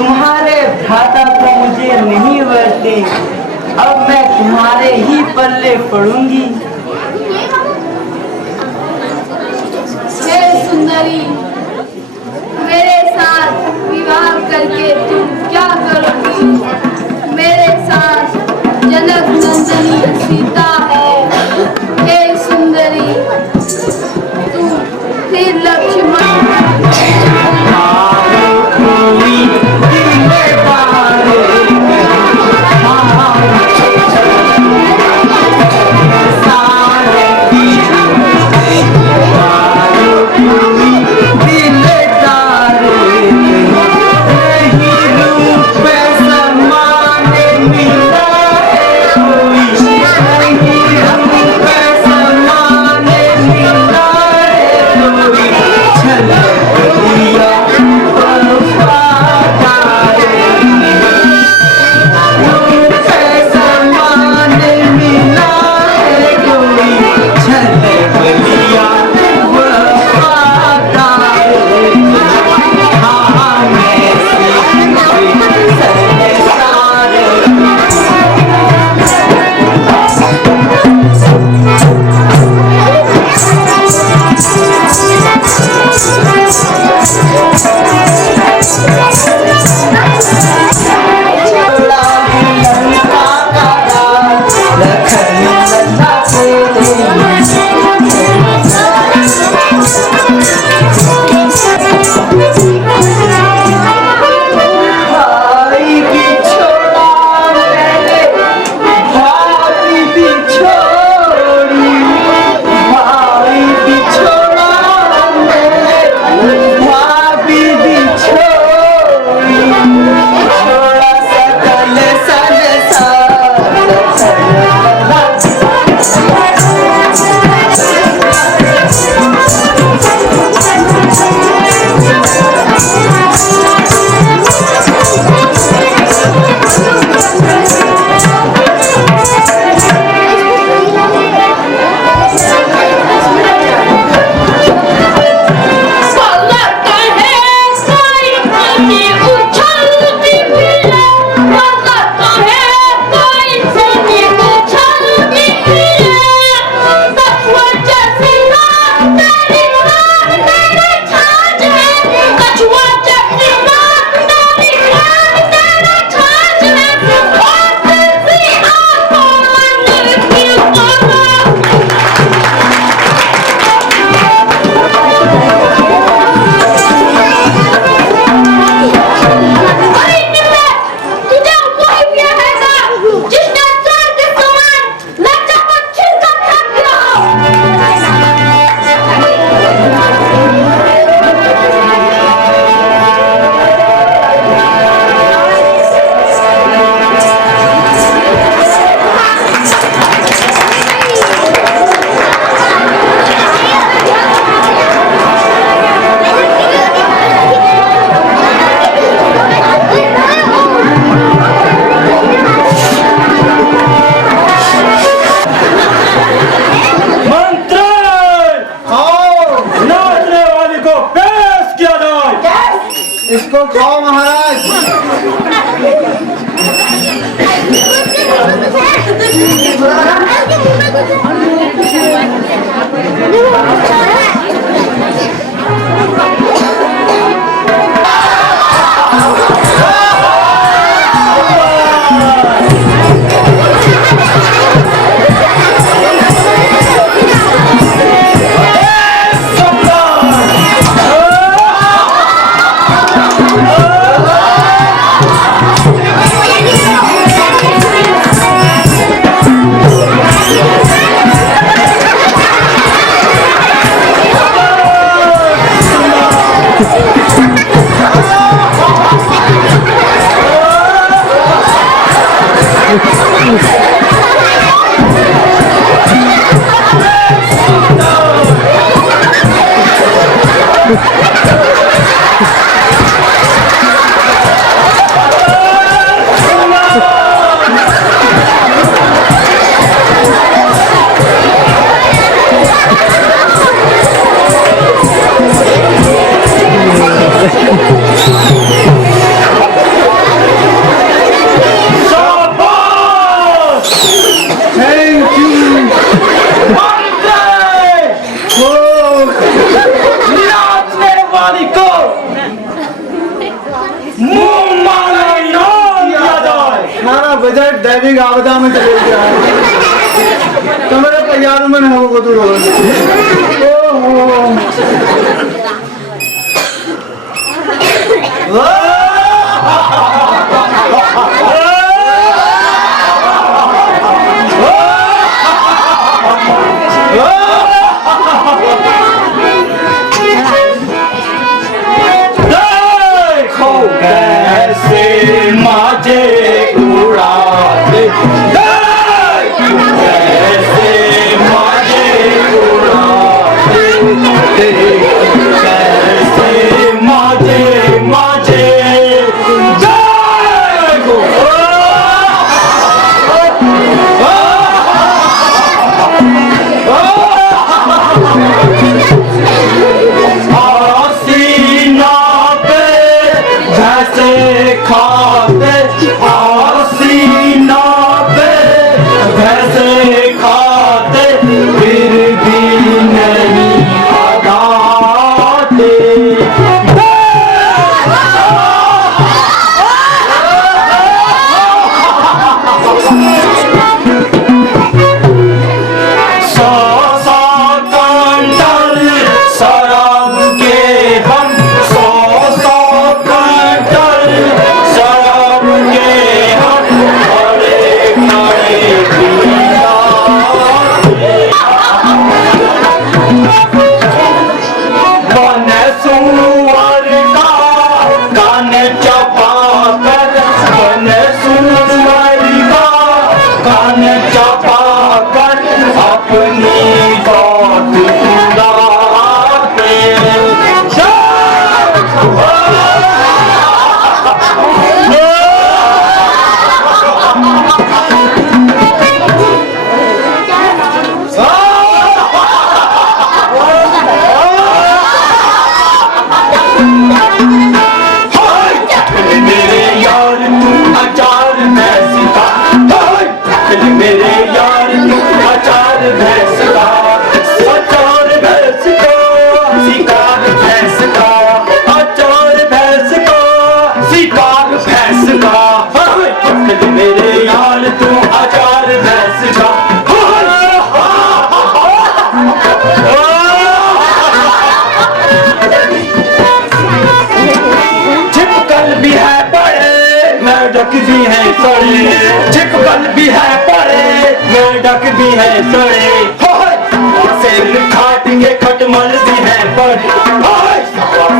तुम्हारे भ्राता तो मुझे नहीं बरते, अब मैं तुम्हारे ही पल्ले पड़ूंगी। हे सुंदरी, मेरे साथ विवाह करके तुम क्या करोगी? मेरे साथ जनक नंदनी सीता है। हे सुंदरी, तू फिर लक्ष्मण दैवी गावदा में चले गया तो मेरे तैयार में नहीं होगा तू छिपकल भी है पड़े मेढक भी है सड़े शेर खाटेंगे खटमल भी है पड़े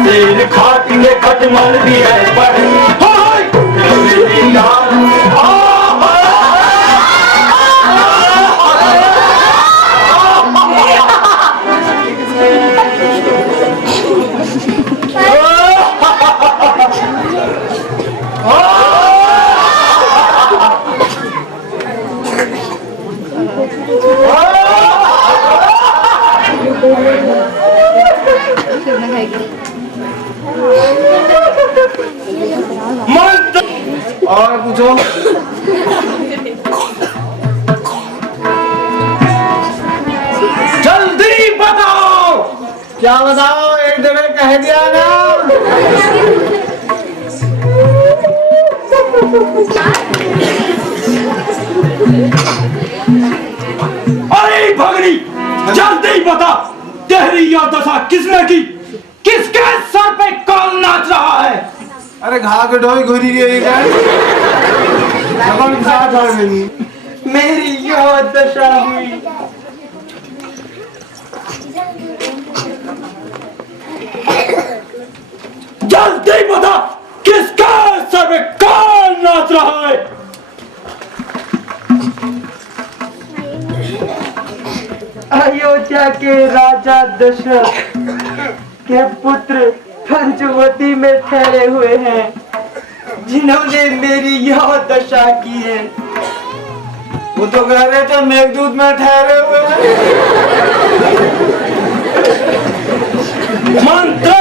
शेर खाटेंगे खटमल भी है पड़े और पूछो जल्दी बताओ क्या बताओ एक जगह कह दिया ना अरे भगनी जल्दी बता तेरी यह दशा किसने की किसके सर पे कौन नाच रहा है अरे घाघ ढोई घुरी गई साथ आ गई मेरी यह दशा हुई। जल्दी बता किसके सर पे कौन नाच रहा है अयोध्या के राजा दशरथ के पुत्र पंचवटी में ठहरे हुए हैं जिन्होंने मेरी यह दशा की है। वो तो कह रहे थे मेघदूत में ठहरे हुए हैं। मंत्री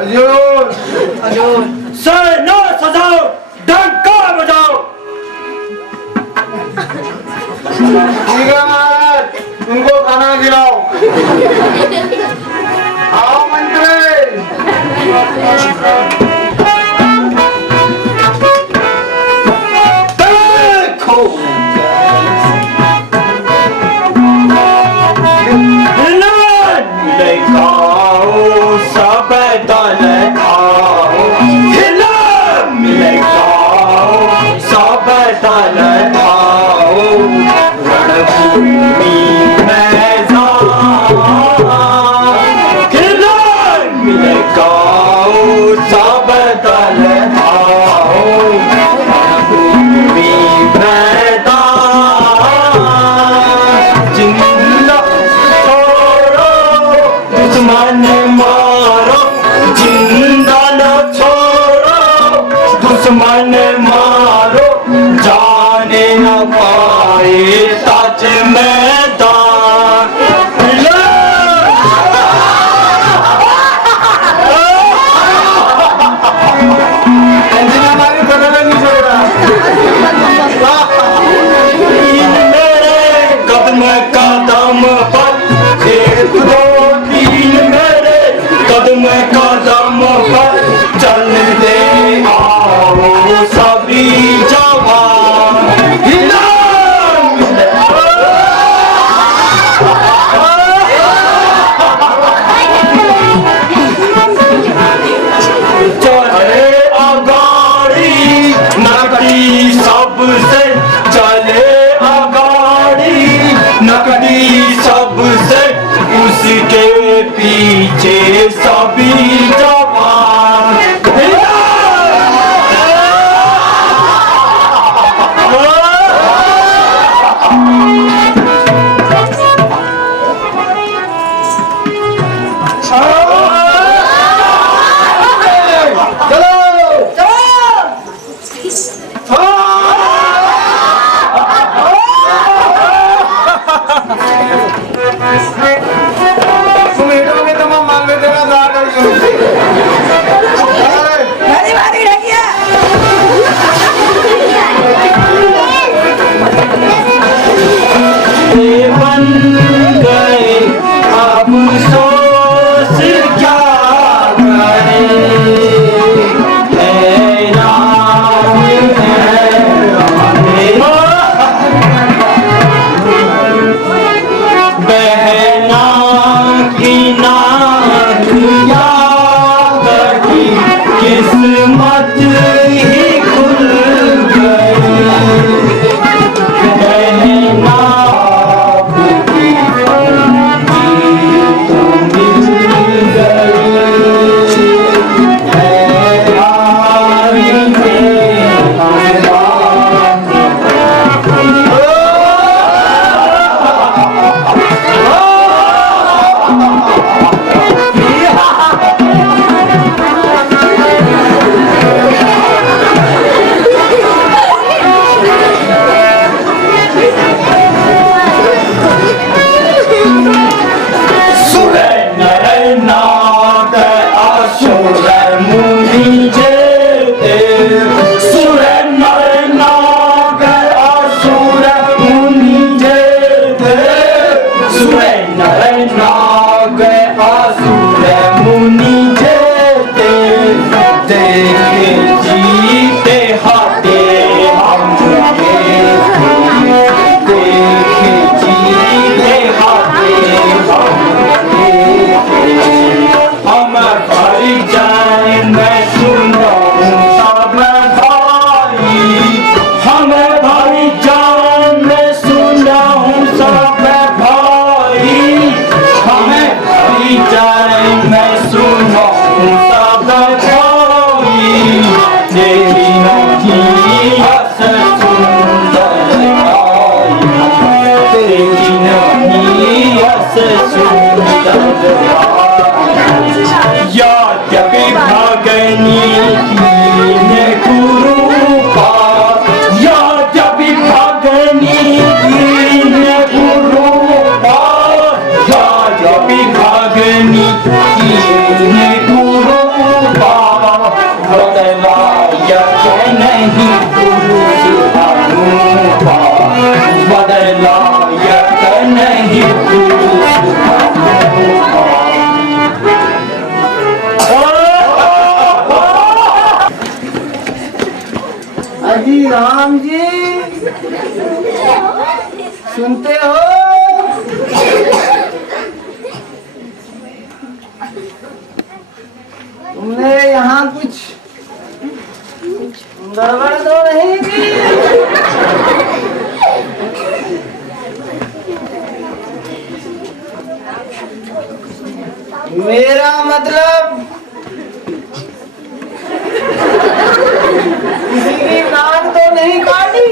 हजूर सेना सजाओ डंका बजाओ ठीक है महाराज उनको खाना खिलाओ आओ मंत्री देखो पीछे सभी जवान तुम हिटोगे तो मैं मान लेते ना बन गए अब सोच क्या बहना की नाक या कटी किस्मत ही खुल गई बहना की तो मिल गई अजी राम जी सुनते हो? तुमने यहाँ कुछ गड़बड़ तो नहीं की? मेरा मतलब किसी की नाक तो नहीं काटी?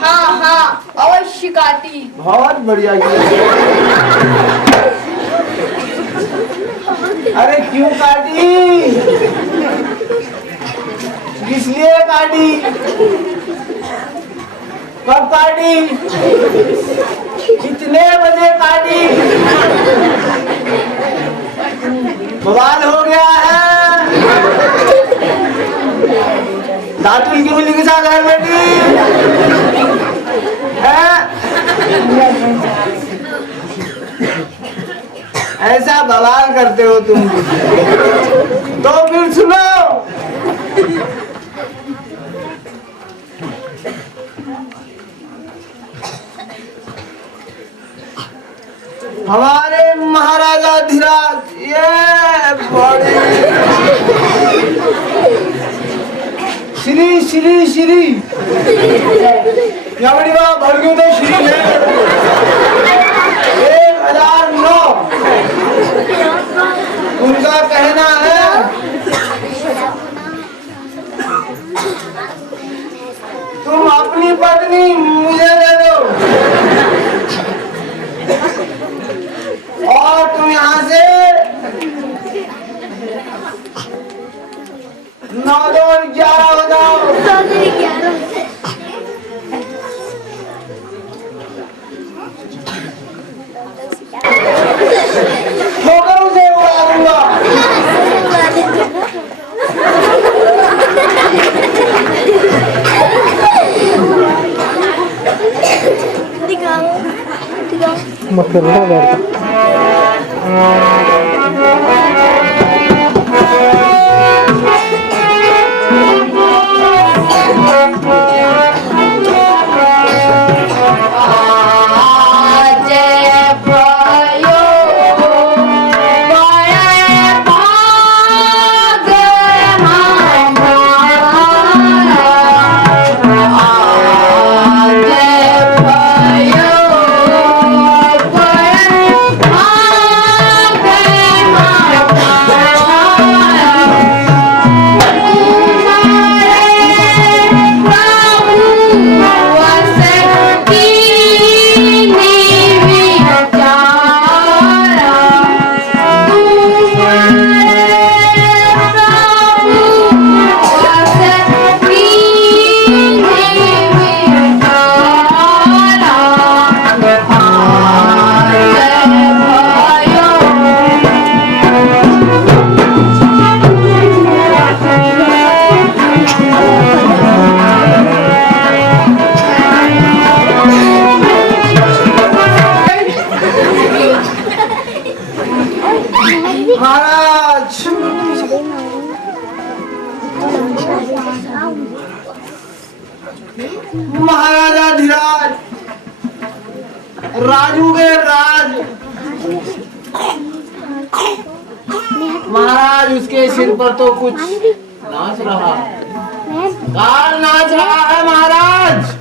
हाँ हाँ अवश्य काटी। बहुत बढ़िया किया। अरे क्यों काटी? किस लिए काटी? कब काटी? कितने बजे काटी? बवाल हो गया है। दातुल की बिल्ली के साथ घर बैठी है। ऐसा बवाल करते हो तुम तो फिर सुनो। हमारे महाराजा धीराज ये बड़े श्री श्री श्री बड़ी बात भड़की तो श्री है 1009 ठोकर उसे उड़ा दूंगा। मत करना बैठ महाराज महाराजा धीराज राजू के राज महाराज उसके सिर पर तो कुछ नाच रहा है काल नाच रहा है महाराज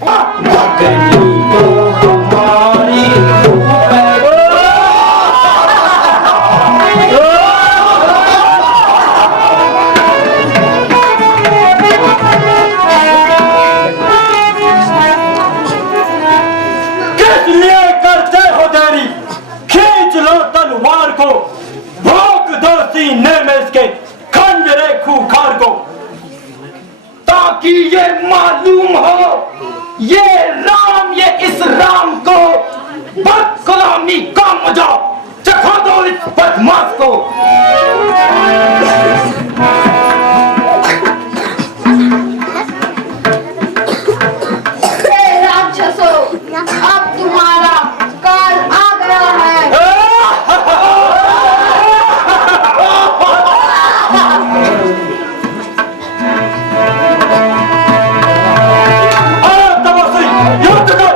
खींच लो तलवार को भोंक दो सीने में इसके खंजरे खूंखार को ताकि ये मालूम हो ये राम ये इस राम को बदगुलामी का मजा चखा दो इस बदमाश को। राक्षसों, अब तुम्हारा काल आ गया है। युद्ध कर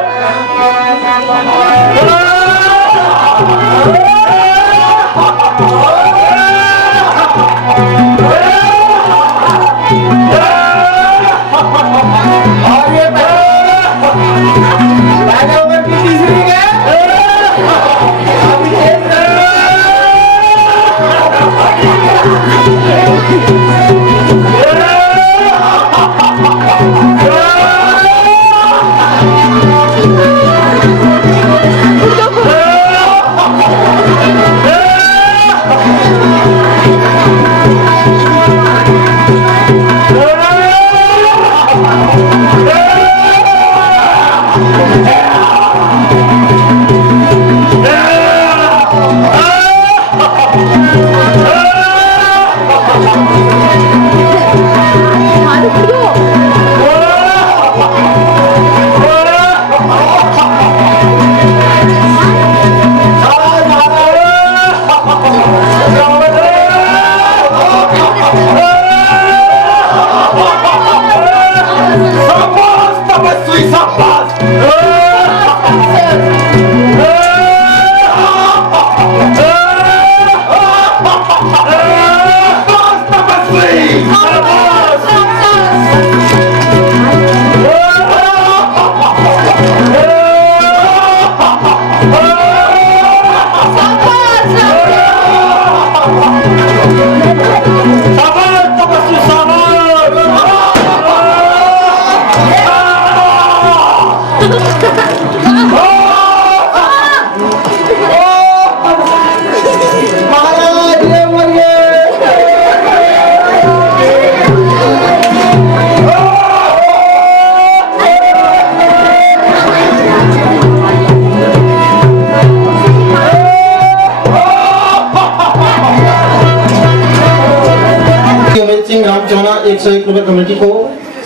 101 रुपए कमेटी को।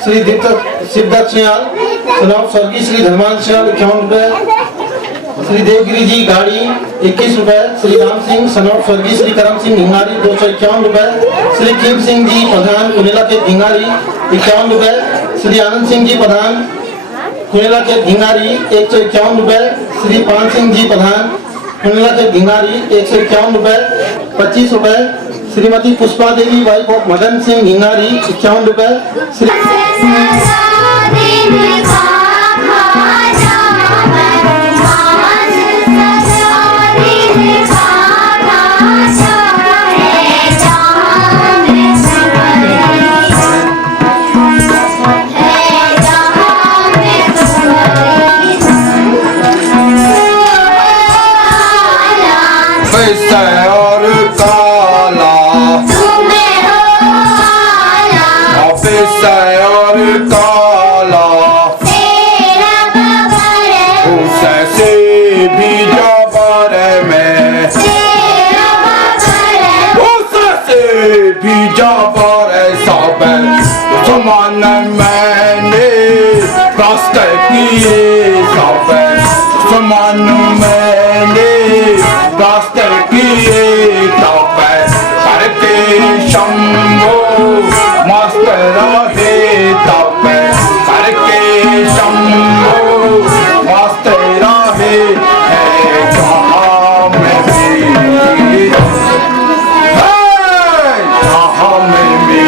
श्री सिद्धदत्त सियाल सनौर स्वर्गीय श्री धर्मान सियाल 51 रुपए। श्री देवगिरी जी गाड़ी 21 रुपए। श्री राम सिंह सनौर स्वर्गीय श्री करम सिंह ढिंगारी 251 रुपए। श्री कीम सिंह जी प्रधान कुनेला के ढिंगारी 51 रुपए। श्री आनंद सिंह जी प्रधान कुनेला के ढिंगारी 151 रुपए। श्री पान सिंह जी प्रधान कुनेला के ढिंगारी 151 रुपए 25 रुपए। श्रीमती पुष्पा देवी वाइफ ऑफ मदन सिंह ढिंगारी 51 रुपए। और काला और काला उससे भी जबर में उससे भी जबर सब समान मैंने कष्ट किए सब समान मैंने कष्ट किए तब करके शंभो मस्त रहे तब करके शंभो मस्त रहे है जहाँ में भी जहाँ में भी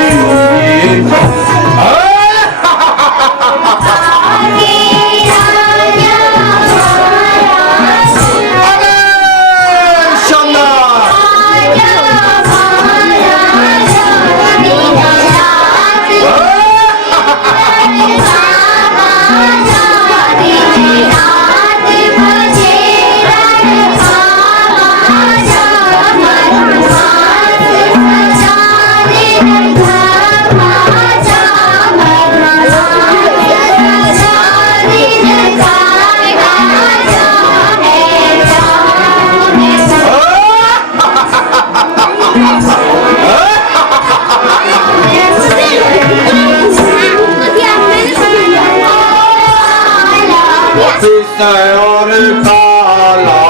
और काला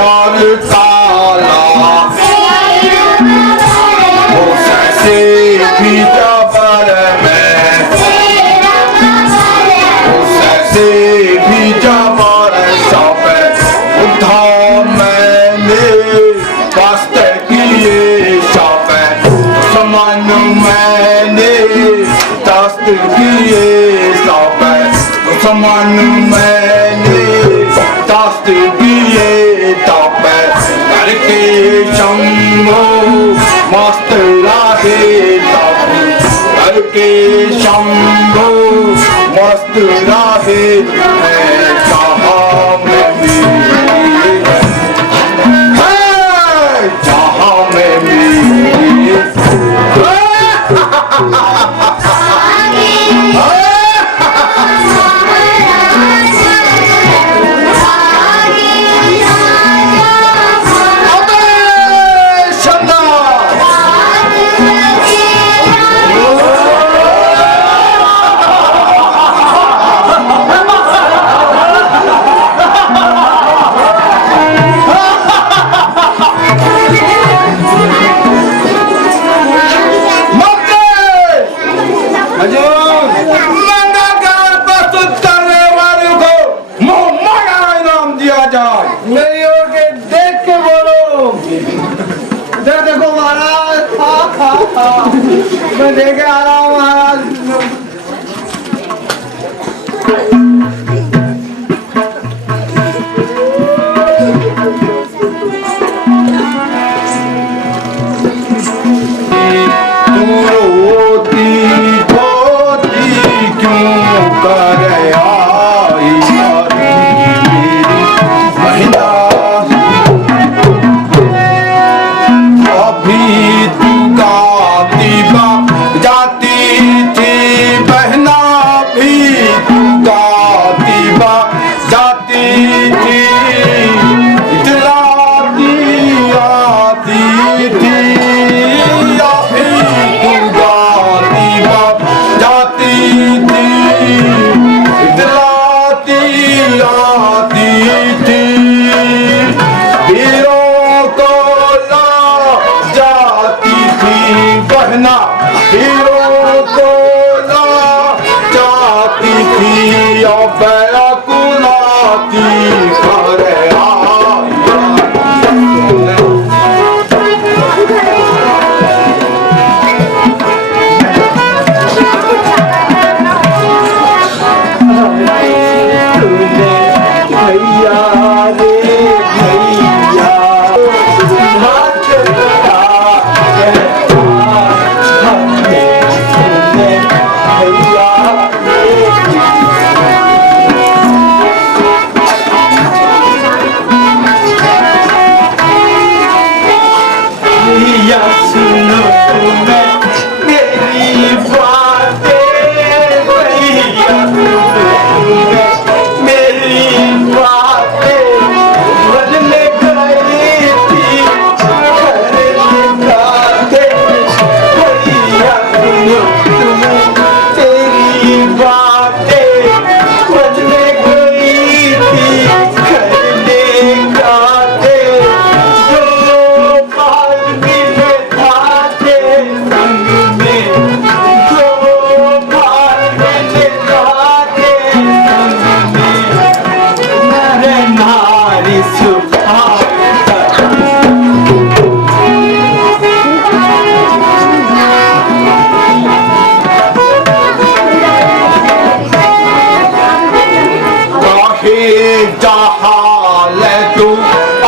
और काला उससे भी जबर में उससे भी जबर सब उद्धार मैंने कष्ट किए सब समान मैंने कष्ट किए सब समान मैंने कष्ट किए तब करके शंभो मस्त रहे तब करके शंभो मस्त रहे है जहाँ में भी जहाँ में भी मेरी ओर के देख के बोलो। इधर देखो महाराज, मैं देखे आ रहा हूँ महाराज। तू रोती धोती क्यों कर आई महिला अभी तू गाती जाती या व्याकुलाती कर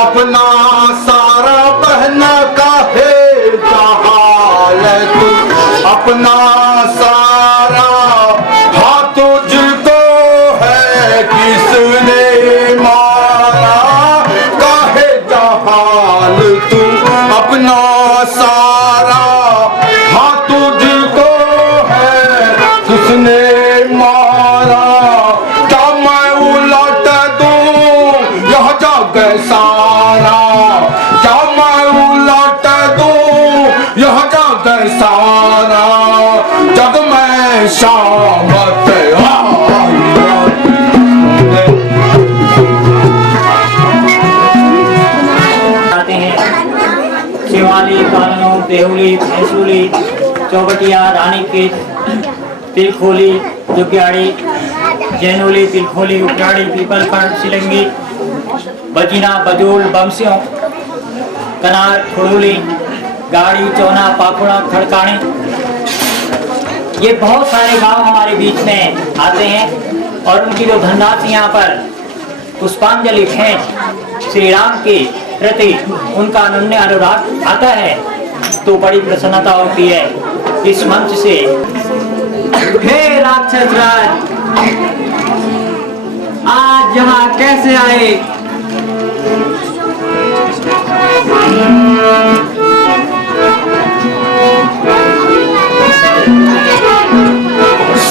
अपना सारा बहना का है जहाल तू अपना सारा हाथ तुझको है किसने मारा काहे जहाल तू अपना सारा हाथ तुझको है किसने मारा क्या मैं उलट दूं यह जग सारा क्या मैं उलट दूं यह जग सारा जग में शामत आते हैं शिवाली कानून देहुली भैंसुली चौबटिया रानीखेत तिलखोली जुग्याड़ी जैनोली तिलखोली उपराड़ी पीपलखंड सिलंगी बजीना बजूल बमसियों कनार खुड़ूली गाड़ी चौना पाखुड़ा खड़कानी ये बहुत सारे गांव हमारे बीच में आते हैं और उनकी जो धनराशि यहाँ पर पुष्पांजलि खींच श्री राम के प्रति उनका अनन्य अनुराग आता है तो बड़ी प्रसन्नता होती है। इस मंच से हे राक्षस राज आज यहाँ कैसे आए?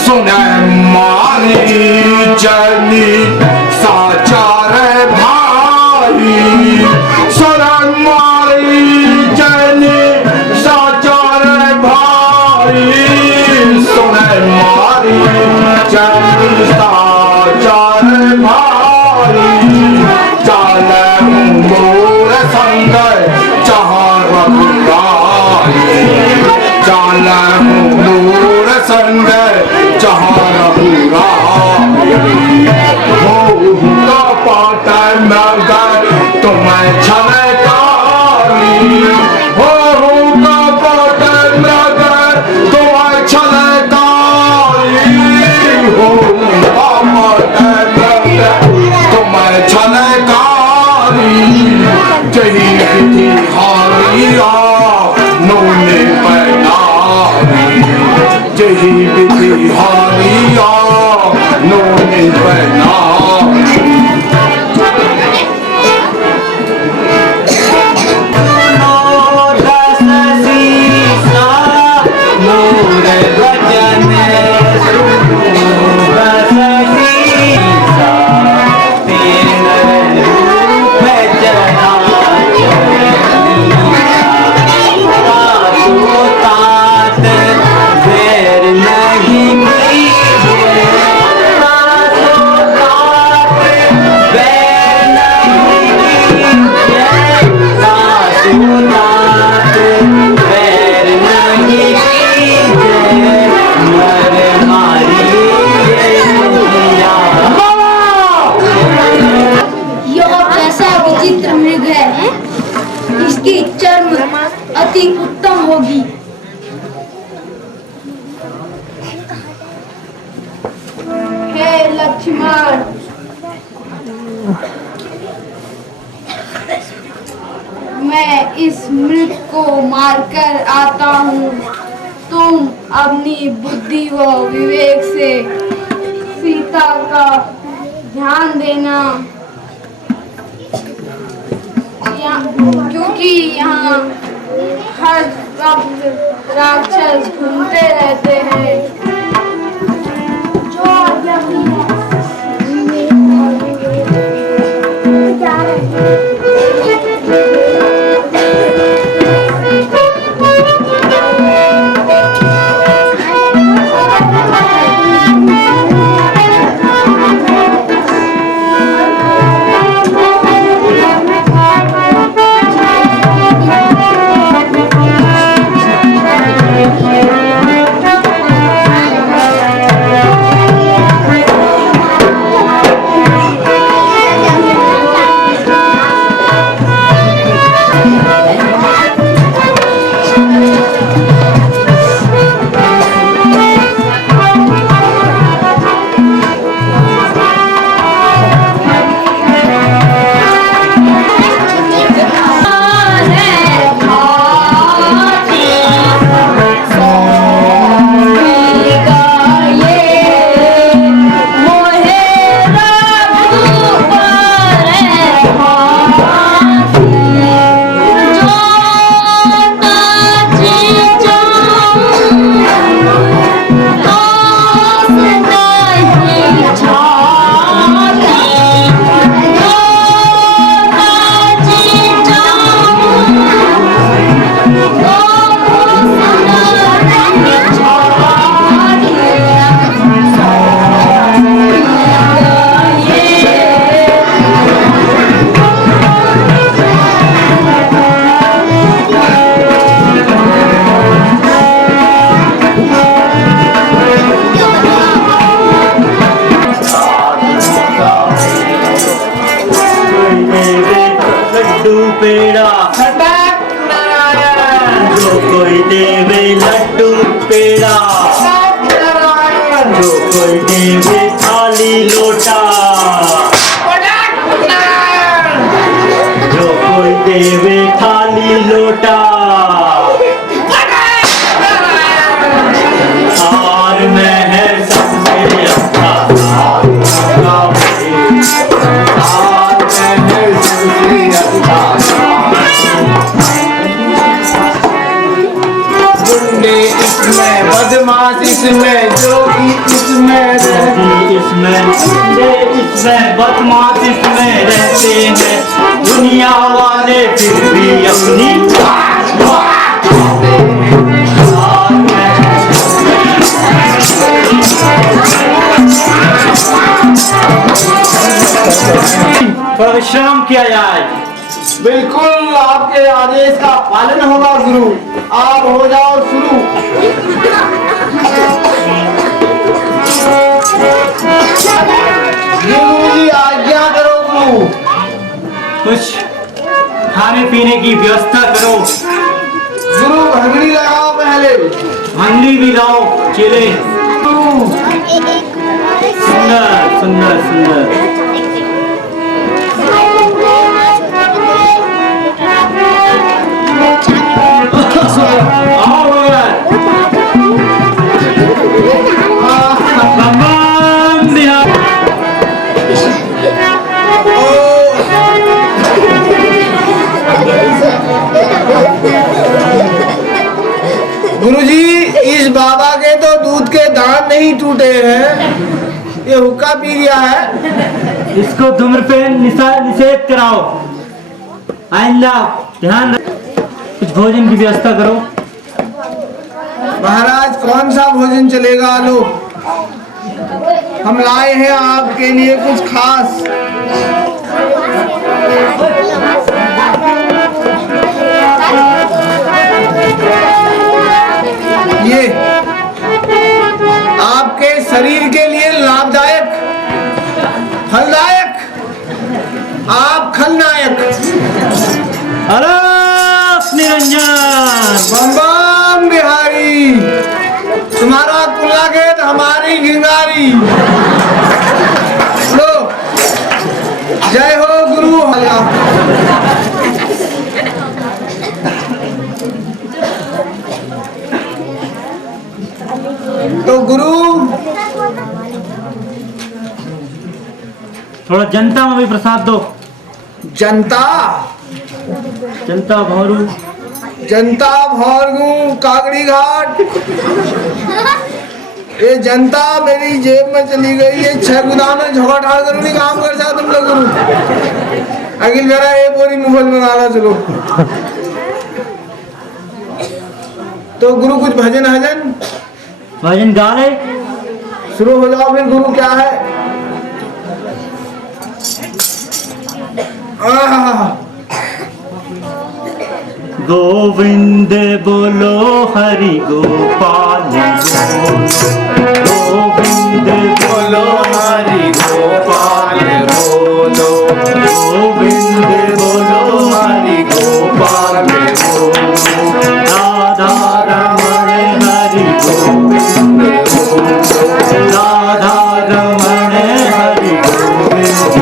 सुने मारी चली साचार भाई सुने मारी चली साचार भाई सुने मारी चली साचार भाई चले मोर संग जहाँ रघुराई चले मोर संग जहाँ रघुराई हो का पाता मगर तुम्हें छलकारी हो का पाता मगर तुम्हें छलकारी हो का पाता मगर तुम्हें छलकारी जही विधि हारिया नोने पैनारी जही विधि हारिया नोने पैनारी लक्ष्मण, मैं इस मृग को मारकर आता हूँ। तुम अपनी बुद्धि व विवेक से सीता का ध्यान देना, क्योंकि यहाँ हर वक्त राक्षस घूमते रहते हैं। जो आज्ञा हुई है। पेड़ा जो कोई देवे लड्डू पेड़ा, जो कोई देवे थाली लोटा, जो कोई देवे थाली लोटा। हार में है सबसे अच्छा इसमें बदमाश, इसमें जोगी, इसमें बदमाश इसमें रहते हैं। दुनिया वाले फिर भी अपनी थोड़ा विश्राम किया जाए। बिल्कुल आपके आदेश का पालन होगा गुरु। आप हो जाओ शुरू। गुरु जी आज्ञा करो गुरु। कुछ खाने पीने की व्यवस्था करो। गुरु भंगड़ी लगाओ पहले। भंगड़ी भी लाओ चेले। सुंदर सुंदर सुंदर। गुरुजी इस बाबा के तो दूध के दांत नहीं टूटे हैं, ये हुक्का पी लिया है। इसको धूम्रपान निषेध कराओ। आइंदा ध्यान रख, कुछ भोजन की व्यवस्था करो। महाराज कौन सा भोजन चलेगा? लो हम लाए हैं आपके लिए कुछ खास। ये आपके शरीर के लिए लाभदायक, फलदायक, आप खलनायक। अलख निरंजन। बम बम बिहारी, तुम्हारा कुल्ला गेट हमारी गिंगारी। गुरु थोड़ा जनता में भी प्रसाद दो। जनता जनता भौरू जनता भौरू कागड़ी घाट, ये जनता मेरी जेब में चली गई। ये 6 गुदाम में झोंका ठाड़ कर नहीं काम कर सकते तुम लोग गुरु। अखिल मेरा ये पूरी मुफल में गाना चलो। तो गुरु कुछ भजन हजन भजन गा रहे, शुरू हो जाओ फिर गुरु। क्या है? गोविंद बोलो हरि गोपाल गोविंद बोलो हरि गोपाल बोलो गोविंद बोलो हरि गोपाल बोलो राधा रमण हरि गोविंद बोलो राधा रमण हरि गोविंद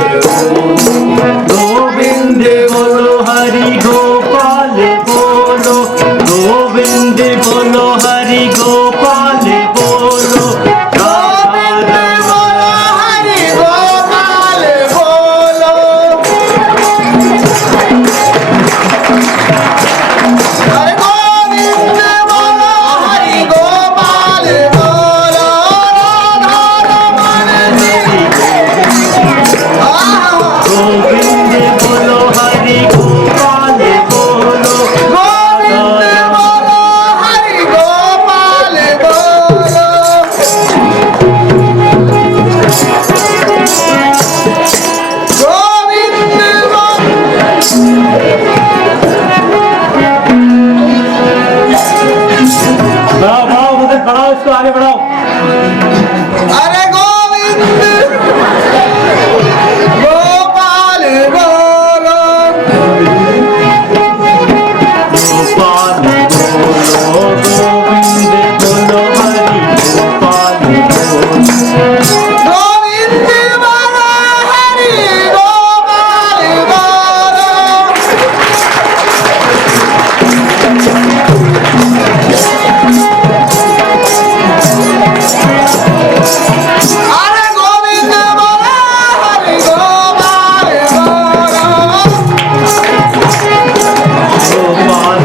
गोविंद बोलो हरि गोपाल बोलो गोविंद बोलो हरि गोपाल बोलो गोविंद बोलो हरि गोपाल बोलो। अरे गोविंद बोलो हरि गोपाल बोलो राधा रमण गोविंद बोलो हरि गोपाल बोलो गोविंद बोलो हरि गोपाल बोलो। गोविंद बढ़ाओ बढ़ाओ मदन बढ़ाओ, इसको आगे बढ़ाओ। अरे गोविंद गोपाल बोलो। गोपाल बोलो गोविंद बोलो हरि गोपाल बोलो गोविंद बोलो हरि गोपाल बोलो। अरे गोविंद बोलो हरि गोपाल बोलो। गोपाल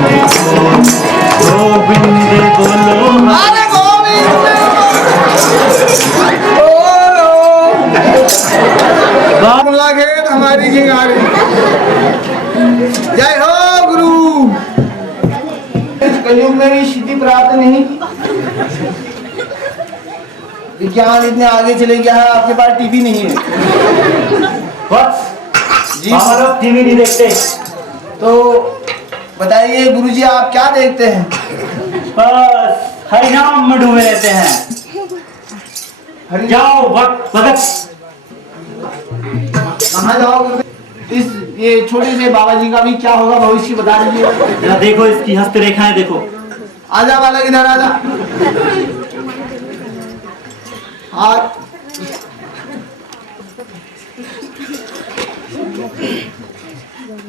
गोविंद बोलो अरे गोविंद बोलो। मुल्ला खेत हमारी खिंगारी। जय हो गुरु। इस कलयुग में भी सिद्धि प्राप्त नहीं। विज्ञान इतने आगे चले गया है, आपके पास टीवी नहीं है। बस जी हम लोग टीवी नहीं देखते, तो बताइए गुरुजी आप क्या देखते हैं? बस हरिनाम में डूबे रहते हैं। जाओ वक्त भगत कहाँ जाओगे? इस ये छोटे से बाबा जी का भी क्या होगा भविष्य बता दीजिए। जरा देखो इसकी हस्तरेखाएं देखो। आजा वाला किधर आजा। हाथ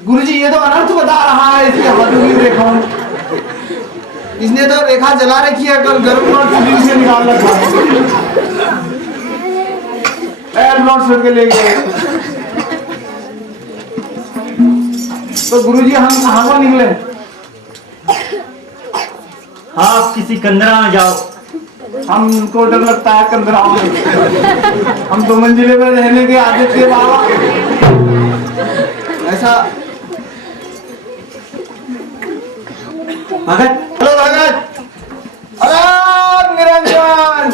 गुरुजी ये तो अनर्थ बता रहा है इसके हाथों की रेखाओं। इसने तो रेखा जला रखी है, कल गर्म नोट शरीर से निकाल रखा है। पैर नोट छोड़ के ले गए। तो गुरुजी हम कहाँ को निकले? आप किसी कंदरा में जाओ। हमको डर लगता है कंदरा में। हम 2 मंजिले में रहने के आदत के बाबा ऐसा। भगत हेलो भगत। अरे निरंजन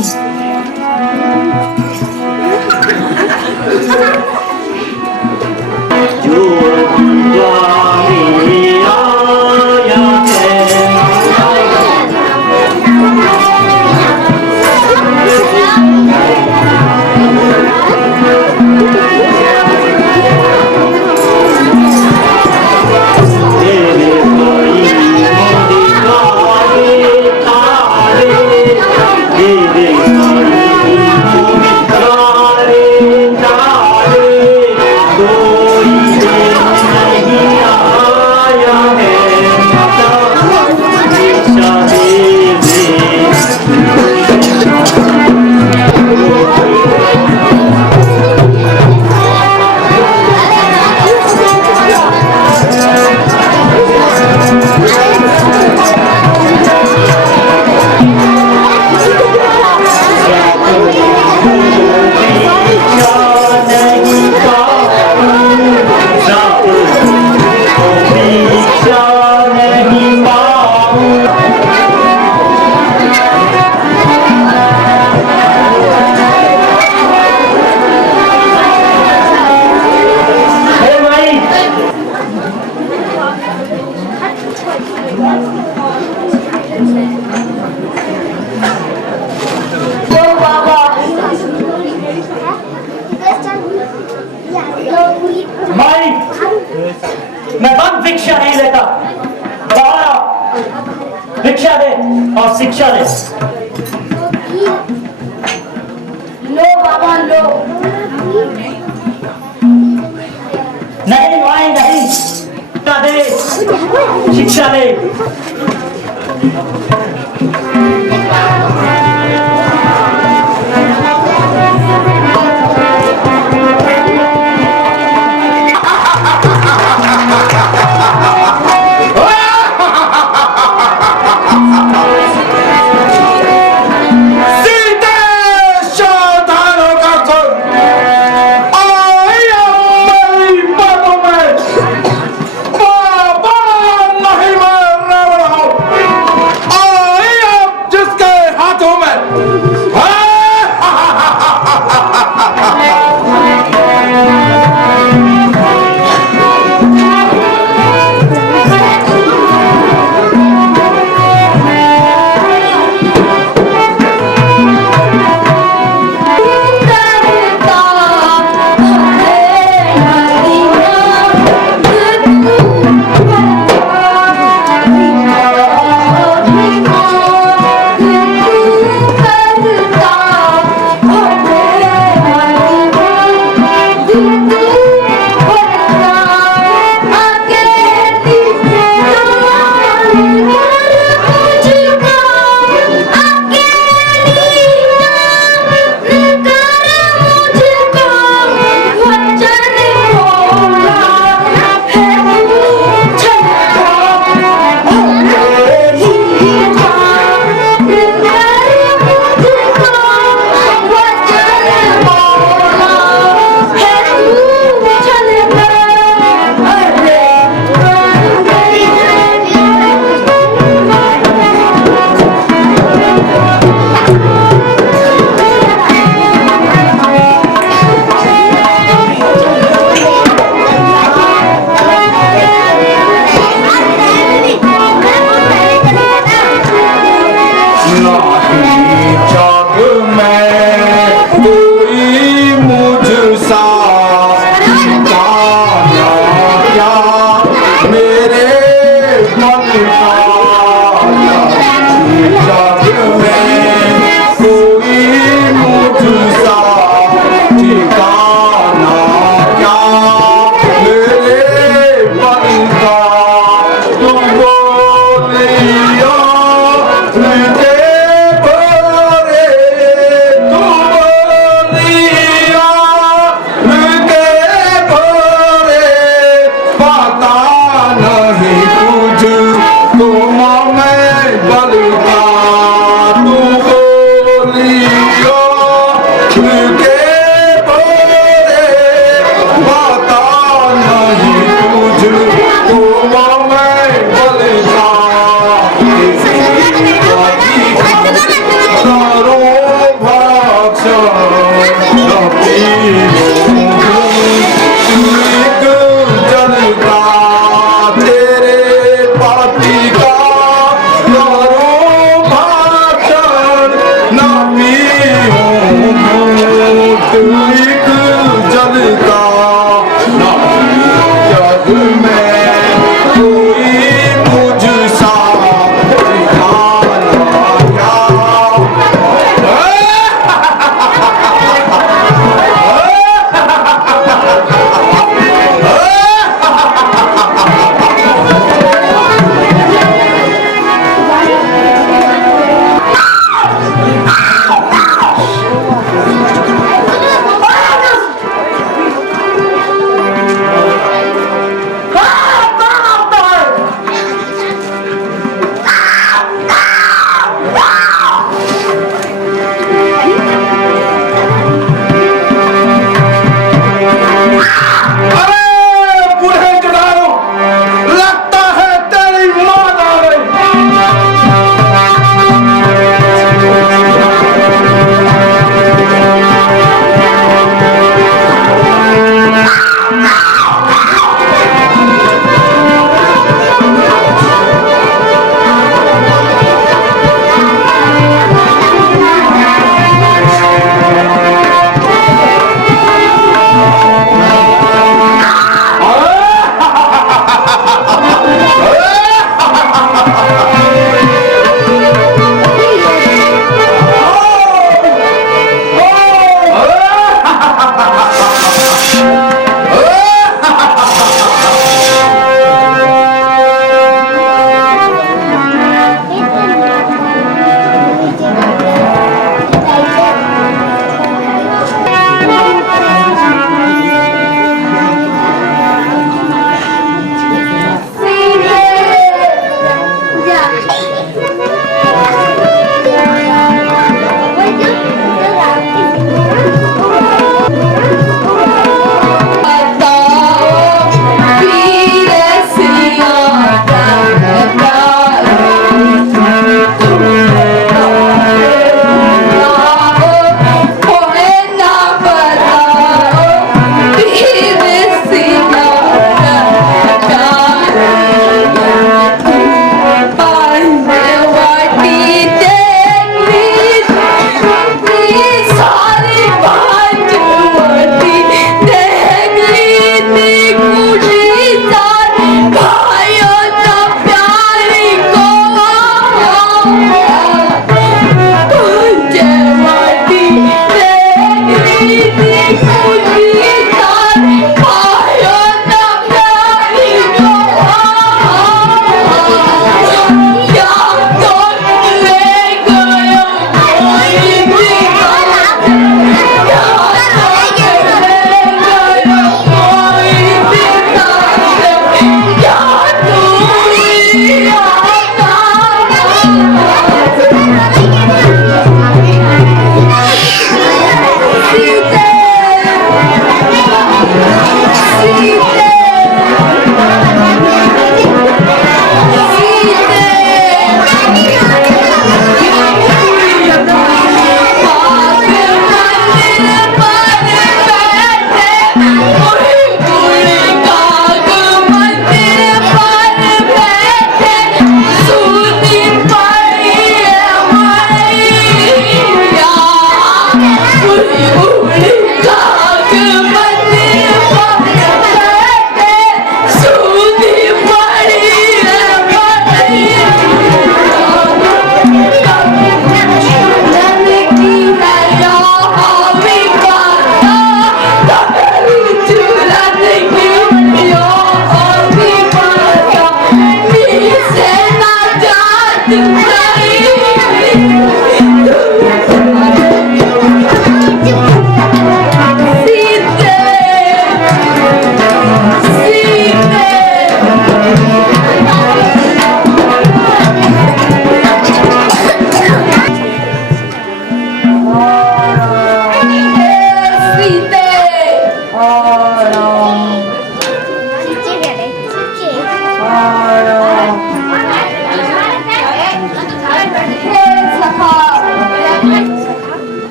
जो द्वारे आया है तेरे भाई मोदी तारे तारे माई, मैं बंद भिक्षा नहीं लेता। बाहर आओ, भिक्षा दे और शिक्षा दे। लो बाबा लो। नहीं माई नहीं, शिक्षा दे, शिक्षा दे।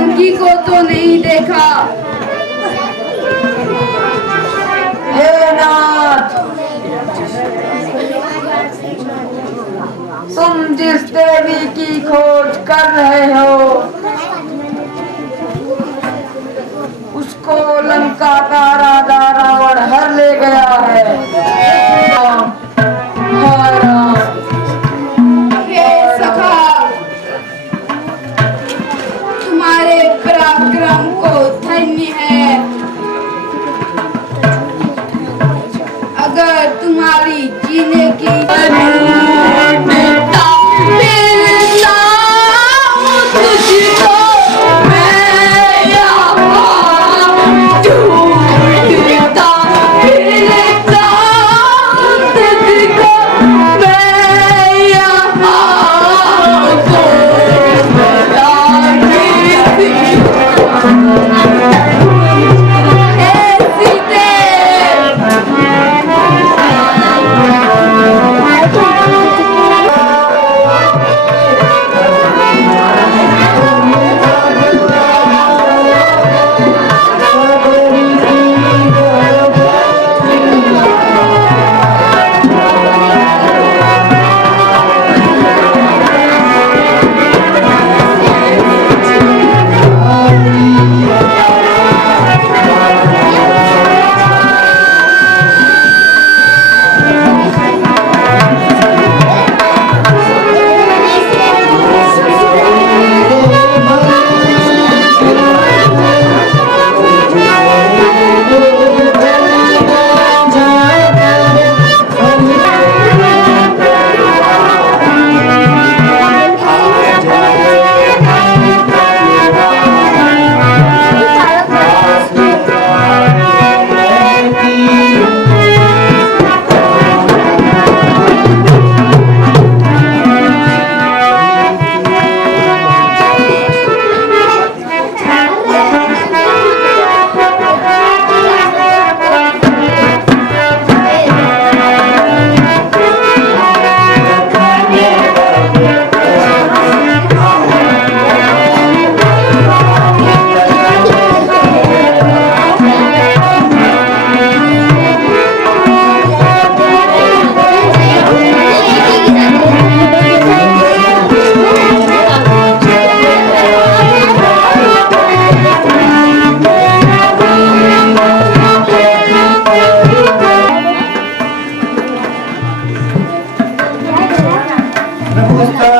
नौटंकी को तो नहीं देखा। हे नाथ, तुम जिस देवी की खोज कर रहे हो उसको लंका का राजा रावण हर ले गया है। हे सखा, तुम्हारे पराक्रम को धन्य है। अगर तुम्हारी जीने की नमस्कार।